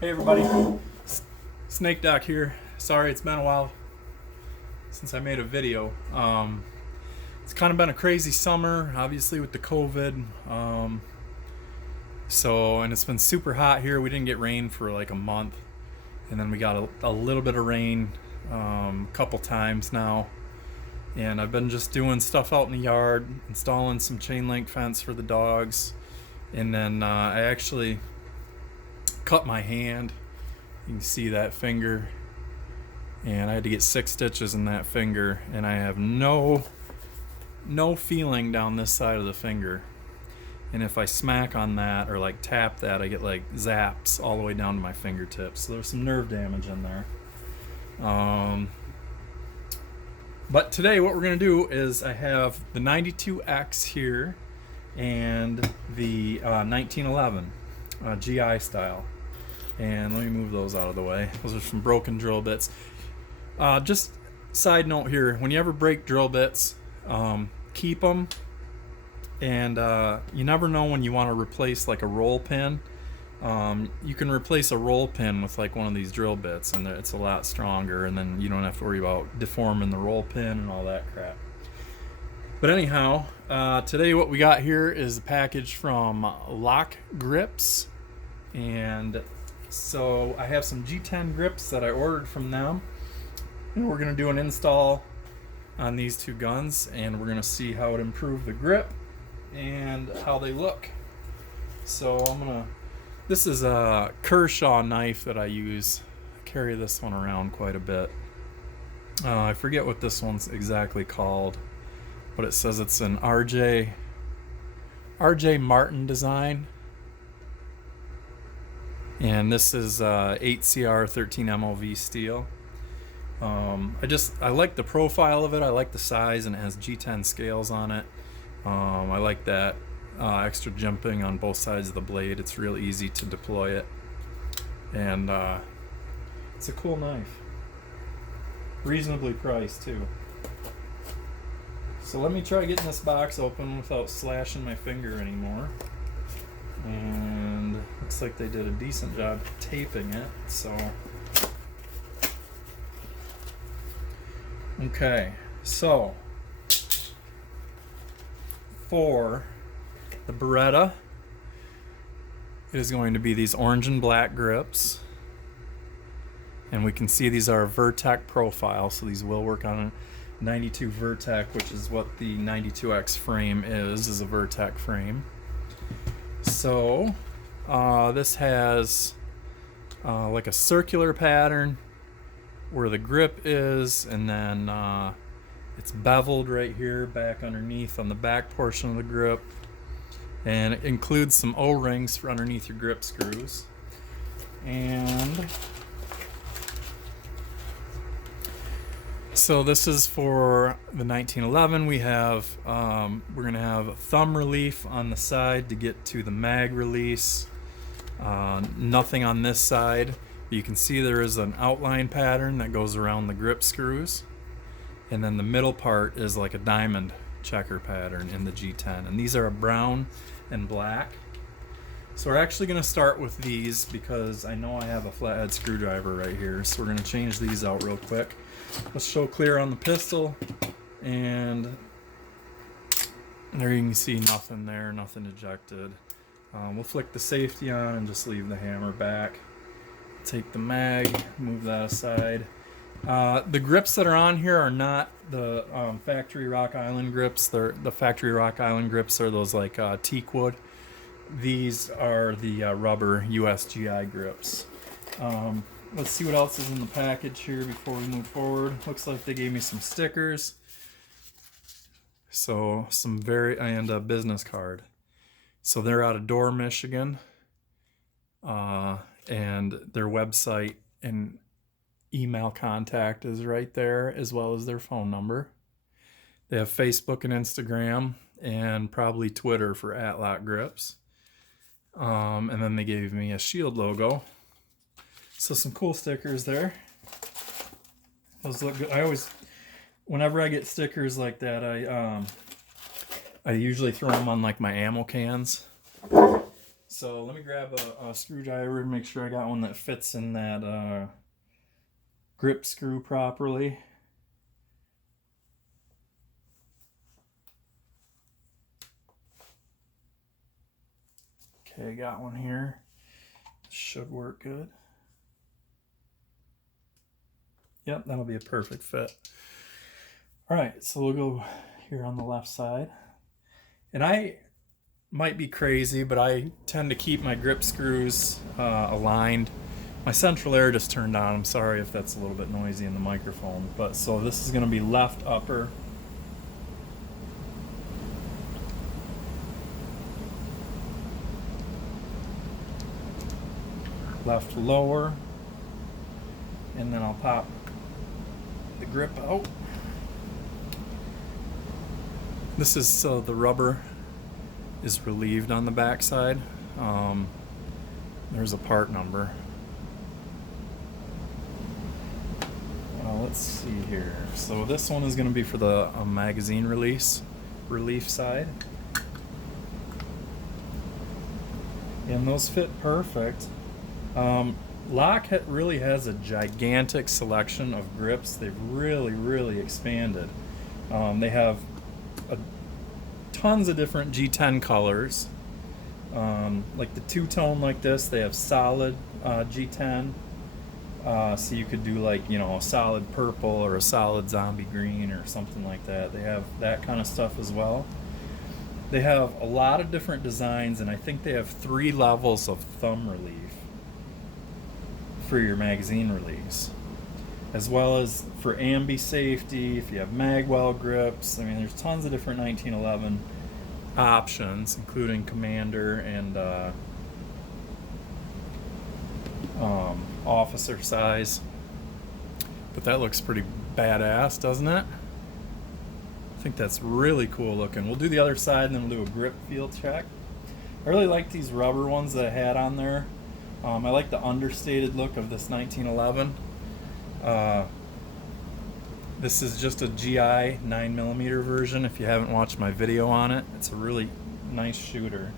Hey everybody, Snake Doc here. Sorry it's been a while since I made a video. It's kind of been a crazy summer, obviously with the COVID. And it's been super hot here. We didn't get rain for like a month, and then we got a little bit of rain a couple times now. And I've been just doing stuff out in the yard, installing some chain link fence for the dogs, and then I actually cut my hand. You can see that finger, and I had to get 6 stitches in that finger, and I have no feeling down this side of the finger. And if I smack on that or like tap that, I get like zaps all the way down to my fingertips. So there's some nerve damage in there. But today what we're going to do is I have the 92X here and the 1911 GI style. And let me move those out of the way. Those are some broken drill bits. Just side note here, when you ever break drill bits, keep them. And you never know when you want to replace like a roll pin. You can replace a roll pin with like one of these drill bits, and it's a lot stronger, and then you don't have to worry about deforming the roll pin and all that crap. But anyhow, today what we got here is a package from Lock Grips, and so I have some G10 grips that I ordered from them, and we're going to do an install on these two guns, and we're going to see how it improved the grip and how they look. So this is a Kershaw knife that I use. I carry this one around quite a bit. I forget what this one's exactly called, but it says it's an RJ Martin design. And this is 8CR 13 MOV steel. I like the profile of it. I like the size, and it has G10 scales on it. I like that extra jumping on both sides of the blade. It's real easy to deploy it, and it's a cool knife. Reasonably priced too. So let me try getting this box open without slashing my finger anymore. And looks like they did a decent job taping it, so okay. So for the Beretta, it is going to be these orange and black grips, and we can see these are a Vertec profile, so these will work on a 92 Vertec, which is what the 92X frame is a Vertec frame. So this has like a circular pattern where the grip is, and then it's beveled right here back underneath on the back portion of the grip, and it includes some O-rings for underneath your grip screws. And so this is for the 1911. We have we're gonna have thumb relief on the side to get to the mag release. Nothing on this side. You can see there is an outline pattern that goes around the grip screws, and then the middle part is like a diamond checker pattern in the G10, and these are a brown and black. So we're actually going to start with these because I know I have a flathead screwdriver right here, so we're going to change these out real quick. Let's show clear on the pistol, and there you can see nothing there, nothing ejected. We'll flick the safety on and just leave the hammer back. Take the mag, move that aside. The grips that are on here are not the factory Rock Island grips. The factory Rock Island grips are those like teak wood. These are the rubber USGI grips. Let's see what else is in the package here before we move forward. Looks like they gave me some stickers. So and a business card. So they're out of Door, Michigan. And their website and email contact is right there, as well as their phone number. They have Facebook and Instagram, and probably Twitter for @LockGrips. And then they gave me a shield logo. So some cool stickers there. Those look good. Whenever I get stickers like that, I usually throw them on like my ammo cans. so let me grab a screwdriver and make sure I got one that fits in that grip screw properly. Okay, got one here. Should work good. Yep, that'll be a perfect fit. All right, so we'll go here on the left side. And I might be crazy, but I tend to keep my grip screws aligned. My central air just turned on. I'm sorry if that's a little bit noisy in the microphone. But so this is going to be left upper. Left lower. And then I'll pop the grip out. This is so the rubber is relieved on the back side. There's a part number. Let's see here. So this one is going to be for the magazine relief side. And those fit perfect. Lockheed really has a gigantic selection of grips. They've really expanded. They have tons of different G10 colors. Like the two-tone like this, they have solid G10. So you could do like, you know, a solid purple or a solid zombie green or something like that. They have that kind of stuff as well. They have a lot of different designs, and I think they have 3 levels of thumb relief for your magazine release, as well as for ambi safety, if you have magwell grips. I mean, there's tons of different 1911 options, including commander and officer size. But that looks pretty badass, doesn't it? I think that's really cool looking. We'll do the other side and then we'll do a grip feel check. I really like these rubber ones that I had on there. I like the understated look of this 1911. This is just a GI 9mm version. If you haven't watched my video on it, it's a really nice shooter.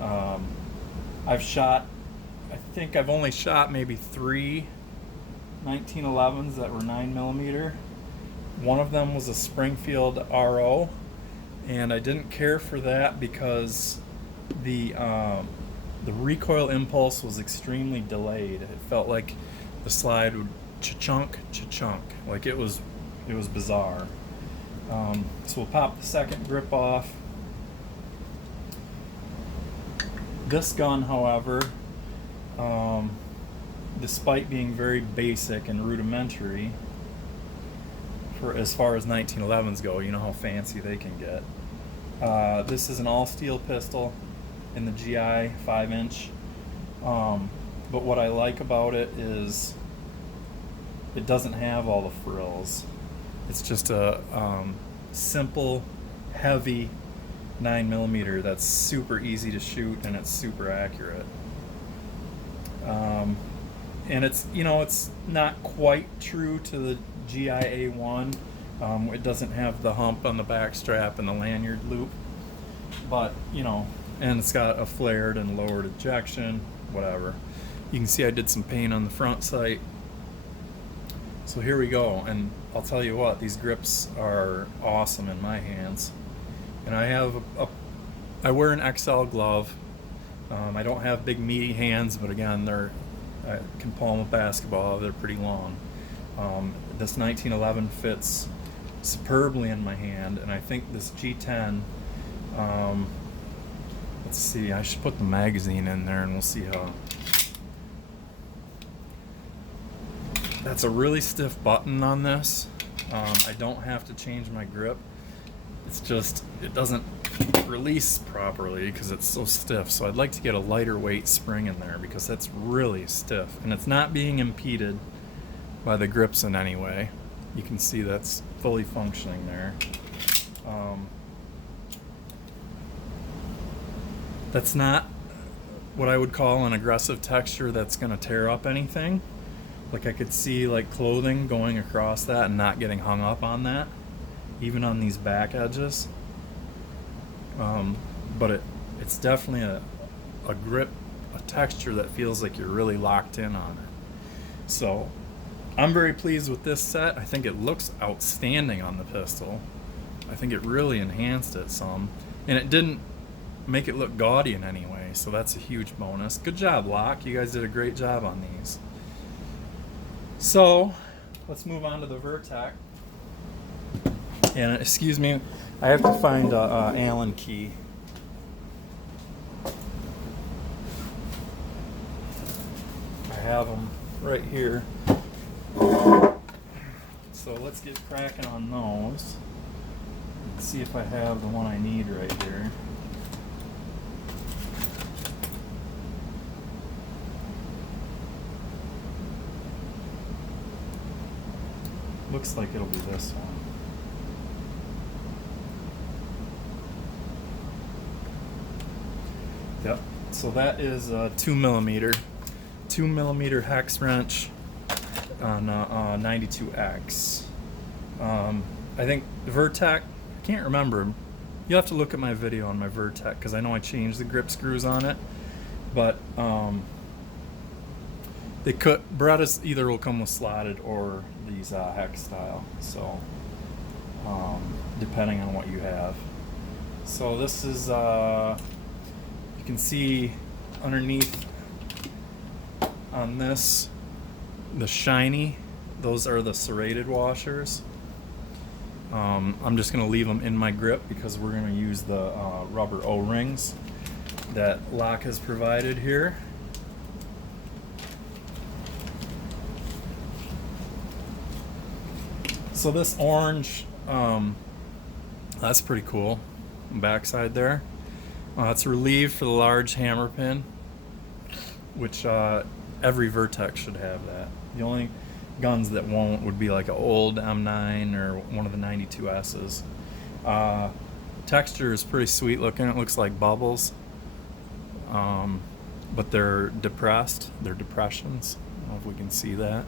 I think I've only shot maybe 3 1911s that were 9mm. One of them was a Springfield RO, and I didn't care for that because the recoil impulse was extremely delayed. It felt like the slide would cha-chunk, like it was bizarre. So we'll pop the second grip off. This gun, however, despite being very basic and rudimentary, for as far as 1911s go, you know how fancy they can get. This is an all-steel pistol in the GI 5-inch. But what I like about it is it doesn't have all the frills. It's just a simple, heavy 9mm that's super easy to shoot, and it's super accurate. And it's, you know, it's not quite true to the GIA1. It doesn't have the hump on the back strap and the lanyard loop, but you know, and it's got a flared and lowered ejection, whatever. You can see I did some paint on the front sight. So here we go, and I'll tell you what, these grips are awesome in my hands. And I have I wear an XL glove. I don't have big meaty hands, but again, I can palm a basketball. They're pretty long. This 1911 fits superbly in my hand, and I think this G10, let's see, I should put the magazine in there and we'll see how. That's a really stiff button on this. I don't have to change my grip. It's just, it doesn't release properly because it's so stiff. So I'd like to get a lighter weight spring in there because that's really stiff, and it's not being impeded by the grips in any way. You can see that's fully functioning there. That's not what I would call an aggressive texture that's going to tear up anything. Like I could see like clothing going across that and not getting hung up on that, even on these back edges. But it's definitely a a grip, a texture that feels like you're really locked in on it. So I'm very pleased with this set. I think it looks outstanding on the pistol. I think it really enhanced it some, and it didn't make it look gaudy in any way, so that's a huge bonus. Good job, Locke. You guys did a great job on these. So let's move on to the Vertec. And excuse me, I have to find a Allen key. I have them right here. So let's get cracking on those. Let's see if I have the one I need right here. Looks like it'll be this one. Yep. So that is a 2mm hex wrench on 92X. I think the Vertec, I can't remember. You'll have to look at my video on my Vertec because I know I changed the grip screws on it. But they could, Berettas either will come with slotted or these hex style. So depending on what you have. So this is you can see underneath on this, the shiny, those are the serrated washers. I'm just going to leave them in my grip because we're going to use the rubber O-rings that Locke has provided here. So this orange, that's pretty cool. Backside there. It's relieved for the large hammer pin, which every Vertec should have that. The only guns that won't would be like an old M9 or one of the 92S's. Texture is pretty sweet looking. It looks like bubbles, but they're depressed. They're depressions. I don't know if we can see that.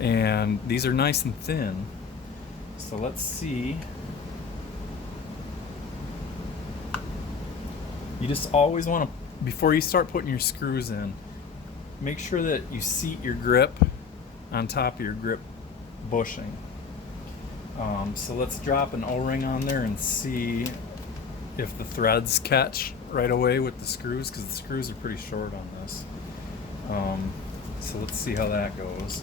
And these are nice and thin. So let's see. You just always want to, before you start putting your screws in, make sure that you seat your grip on top of your grip bushing. So let's drop an O-ring on there and see if the threads catch right away with the screws, because the screws are pretty short on this. So let's see how that goes.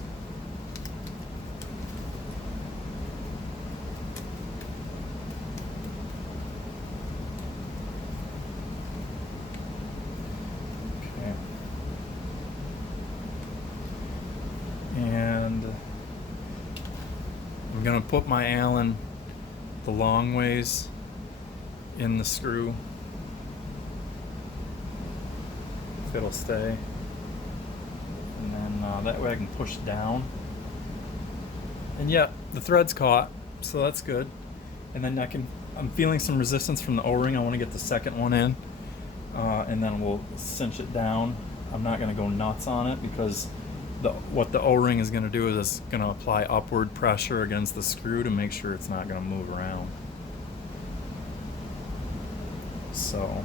And I'm going to put my Allen the long ways in the screw, if it'll stay, and then that way I can push down, and yeah, the thread's caught, so that's good. And then I'm feeling some resistance from the O-ring. I want to get the second one in, and then we'll cinch it down. I'm not going to go nuts on it because what the O-ring is going to do is it's going to apply upward pressure against the screw to make sure it's not going to move around. So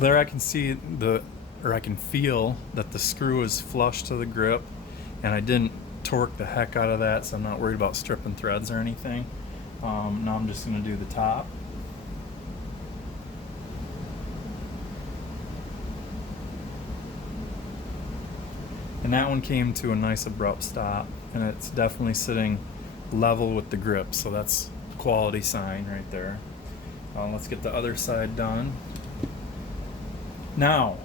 there I can see I can feel that the screw is flush to the grip, and I didn't torque the heck out of that, so I'm not worried about stripping threads or anything. Now I'm just going to do the top. And that one came to a nice abrupt stop, and it's definitely sitting level with the grip, so that's a quality sign right there. Let's get the other side done. Now,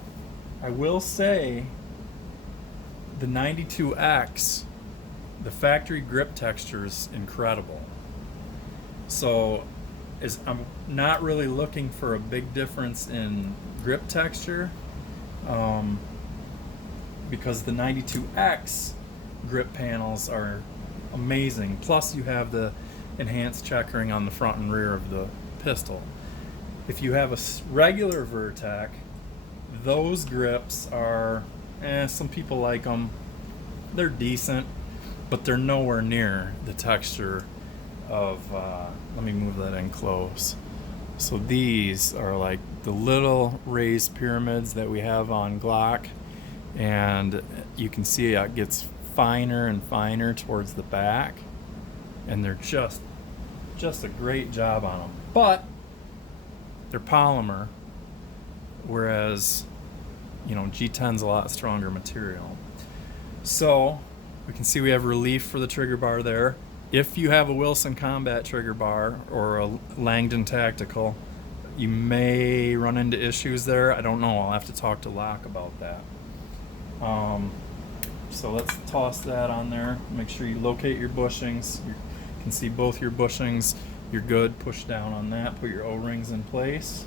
I will say the 92X, the factory grip texture is incredible. So I'm not really looking for a big difference in grip texture, because the 92X grip panels are amazing. Plus you have the enhanced checkering on the front and rear of the pistol. If you have a regular Vertec, those grips are, some people like them. They're decent, but they're nowhere near the texture of, let me move that in close. So these are like the little raised pyramids that we have on Glock, and you can see it gets finer and finer towards the back, and they're just a great job on them. But they're polymer, whereas, you know, G10's a lot stronger material. So we can see we have relief for the trigger bar there. If you have a Wilson Combat trigger bar or a Langdon Tactical, you may run into issues there. I don't know. I'll have to talk to Locke about that. So let's toss that on there. Make sure you locate your bushings. You can see both your bushings. You're good. Push down on that. Put your O-rings in place.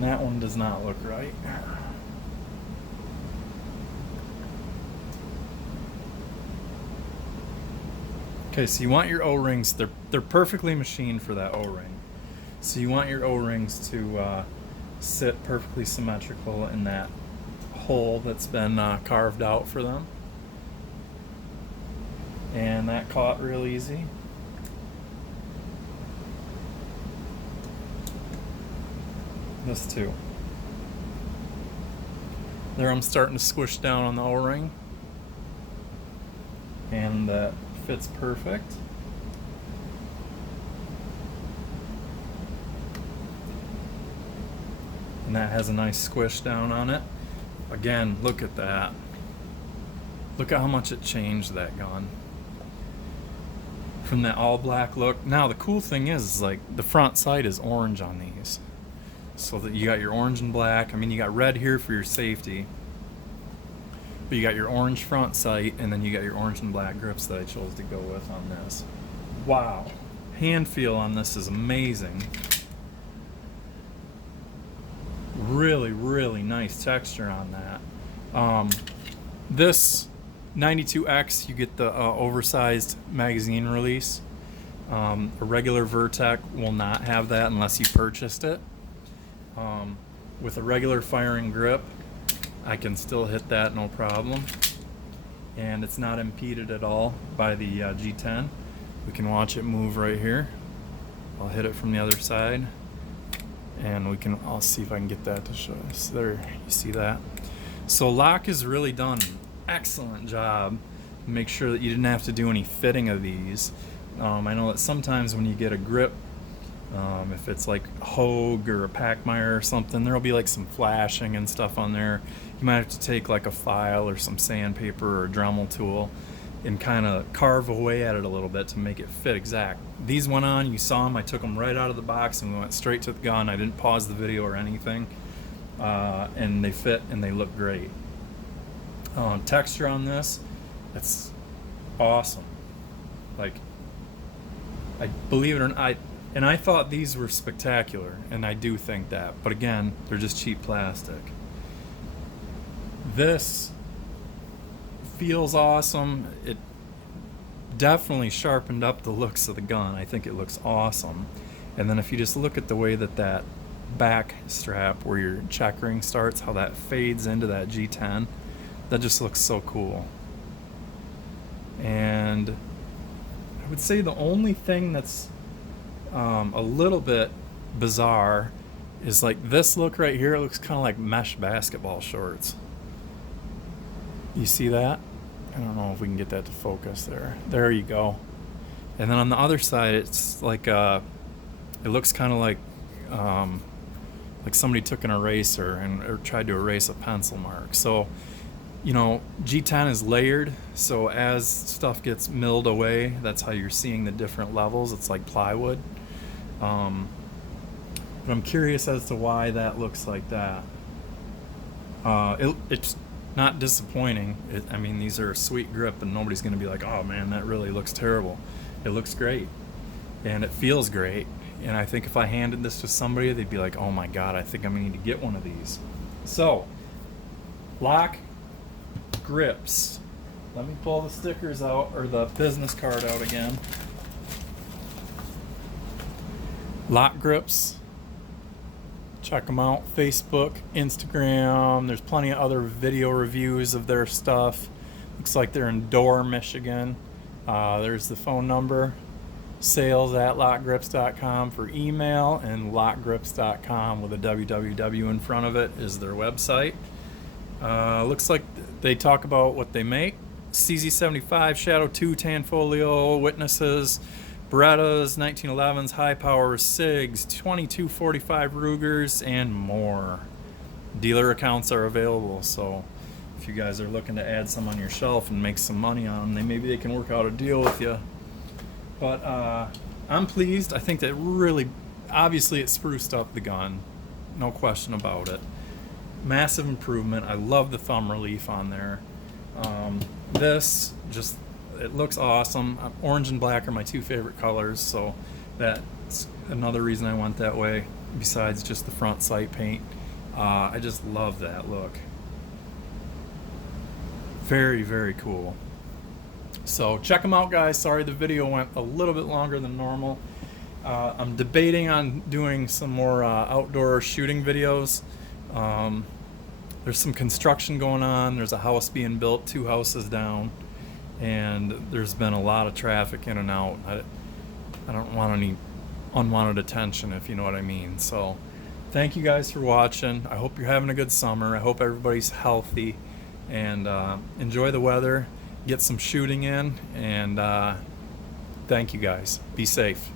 That one does not look right. Okay, so you want your O-rings, they're perfectly machined for that O-ring. So you want your O-rings to sit perfectly symmetrical in that hole that's been carved out for them. And that caught real easy. This too. There I'm starting to squish down on the O-ring. And that fits perfect. And that has a nice squish down on it. Again, look at that. Look at how much it changed that gun. From that all black look. Now the cool thing is like the front sight is orange on these. So that you got your orange and black. I mean, you got red here for your safety. But you got your orange front sight, and then you got your orange and black grips that I chose to go with on this. Wow. Hand feel on this is amazing. Really, really nice texture on that. This 92X, you get the oversized magazine release. A regular Vertec will not have that unless you purchased it. With a regular firing grip, I can still hit that no problem, and it's not impeded at all by the G10. We can watch it move right here. I'll hit it from the other side, and I'll see if I can get that to show us. There, you see that? So Locke has really done an excellent job to make sure that you didn't have to do any fitting of these. I know that sometimes when you get a grip, if it's like Hogue or a Pachmeyer or something, there'll be like some flashing and stuff on there. You might have to take like a file or some sandpaper or a Dremel tool and kind of carve away at it a little bit to make it fit exact. These went on, you saw them, I took them right out of the box and we went straight to the gun. I didn't pause the video or anything, and they fit and they look great. Texture on this, it's awesome. Like, I believe it or not, and I thought these were spectacular, and I do think that, but again, they're just cheap plastic. This feels awesome. It definitely sharpened up the looks of the gun. I think it looks awesome. And then if you just look at the way that back strap where your checkering starts, how that fades into that G10, that just looks so cool. And I would say the only thing that's a little bit bizarre is like this look right here. It looks kind of like mesh basketball shorts. You see that? I don't know if we can get that to focus there. There you go. And then on the other side, it's like it looks kind of like somebody took an eraser or tried to erase a pencil mark. So, you know, G10 is layered, so as stuff gets milled away, that's how you're seeing the different levels. It's like plywood. But I'm curious as to why that looks like that. It's not disappointing. I mean, these are a sweet grip, and nobody's going to be like, oh man, that really looks terrible. It looks great, and it feels great. And I think if I handed this to somebody, they'd be like, oh my god, I think I'm going to need to get one of these. So, Locke grips let me pull the stickers out, or the business card out again. Lot Grips. Check them out. Facebook, Instagram. There's plenty of other video reviews of their stuff. Looks like they're in Dorr, Michigan. There's the phone number. sales@lotgrips.com for email, and lotgrips.com with a www in front of it is their website. Looks like they talk about what they make. CZ75, Shadow 2, Tanfolio, Witnesses, Berettas, 1911s, high power SIGs, 2245 Rugers, and more. Dealer accounts are available, so if you guys are looking to add some on your shelf and make some money on them, maybe they can work out a deal with you. But I'm pleased. I think that really, obviously it spruced up the gun. No question about it. Massive improvement. I love the thumb relief on there. This just, it looks awesome. Orange and black are my two favorite colors, so that's another reason I went that way, besides just the front sight paint. I just love that look. Very, very cool. So check them out, guys. Sorry the video went a little bit longer than normal. I'm debating on doing some more outdoor shooting videos. There's some construction going on. There's a house being built 2 houses down, and there's been a lot of traffic in and out. I don't want any unwanted attention, if you know what I mean. So thank you guys for watching. I hope you're having a good summer. I hope everybody's healthy, and enjoy the weather. Get some shooting in, and thank you guys. Be safe.